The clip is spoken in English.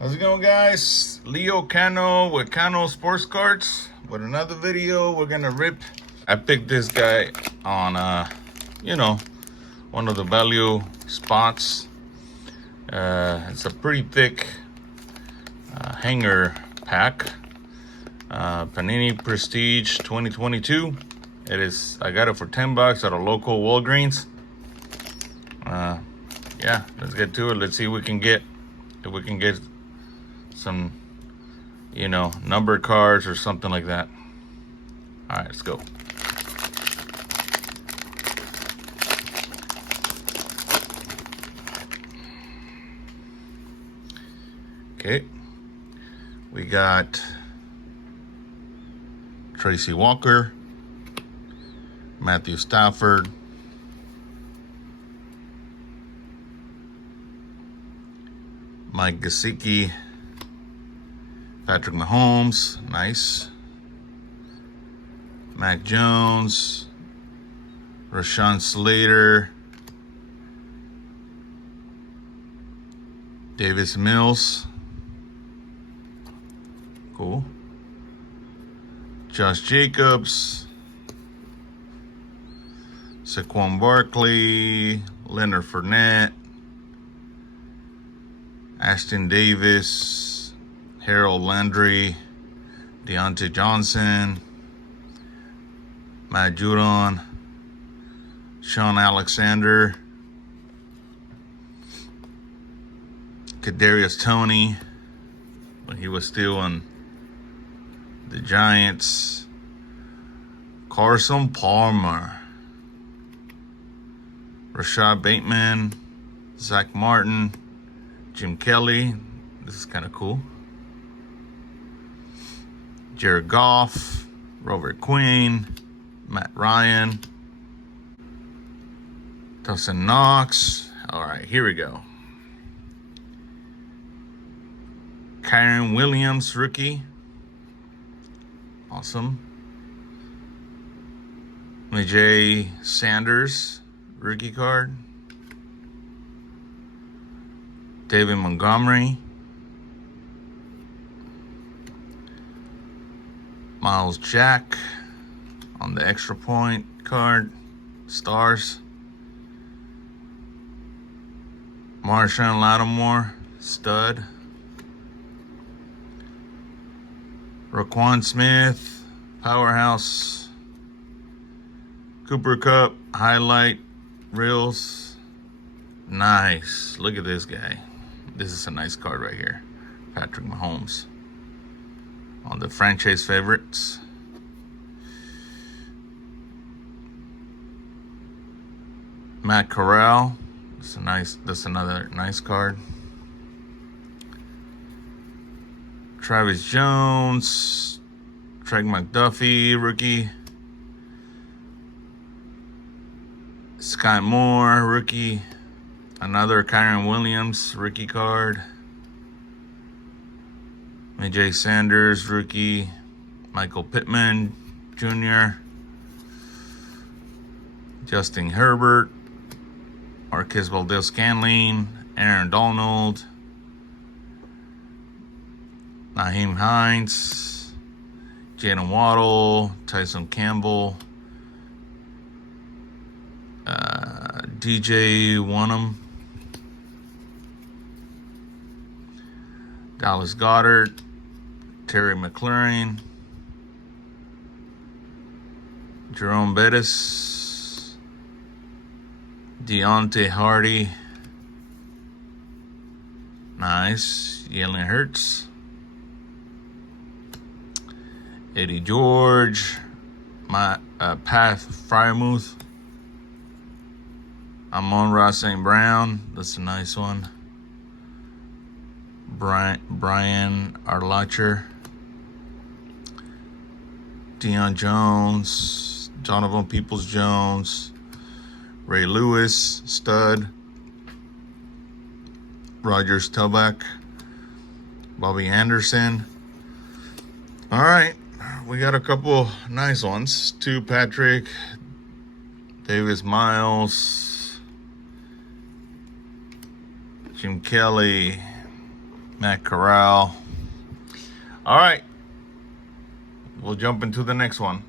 How's it going, guys? Leo Cano with Cano Sports Cards with another video. We're gonna rip. I picked this guy on one of the value spots. It's a pretty thick hanger pack. Panini Prestige 2022. It is. I got it for $10 at a local Walgreens. Yeah, let's get to it. Let's see if we can get some, numbered cards or something like that. All right, let's go. Okay, we got Tracy Walker, Matthew Stafford, Mike Gesicki, Patrick Mahomes, nice. Mac Jones, Rashawn Slater, Davis Mills, cool. Josh Jacobs, Saquon Barkley, Leonard Fournette, Ashton Davis, Harold Landry, Deontay Johnson, Matt Judon, Sean Alexander, Kadarius Toney when he was still on the Giants, Carson Palmer, Rashad Bateman, Zach Martin, Jim Kelly, this is kind of cool, Jared Goff, Robert Quinn, Matt Ryan, Dawson Knox. All right, here we go. Kyren Williams, rookie. Awesome. Najee Sanders, rookie card. David Montgomery. Miles Jack on the extra point card. Stars. Marshawn Lattimore, stud. Roquan Smith, powerhouse. Cooper Kupp, highlight reels. Nice. Look at this guy. This is a nice card right here. Patrick Mahomes on the franchise favorites. Matt Corral. That's another nice card. Travis Jones, Trey McDuffie, rookie. Sky Moore, rookie. Another Kyren Williams, rookie card. Najee Sanders, rookie. Michael Pittman Jr. Justin Herbert. Marquez Valdes-Scantling, Aaron Donald, Naheem Hines, Jalen Waddle, Tyson Campbell, DJ Wonnum, Dallas Goedert, Terry McLaurin, Jerome Bettis, Deontay Hardy, nice. Jalen Hurts, Eddie George, Pat Frymouth, Amon-Ra St. Brown, that's a nice one. Brian Arlacher, Deion Jones, Donovan Peoples-Jones, Ray Lewis, stud. Roger Staubach, Bobby Anderson. All right, we got a couple nice ones. Two Patrick, Davis Miles, Jim Kelly, Matt Corral. All right. We'll jump into the next one.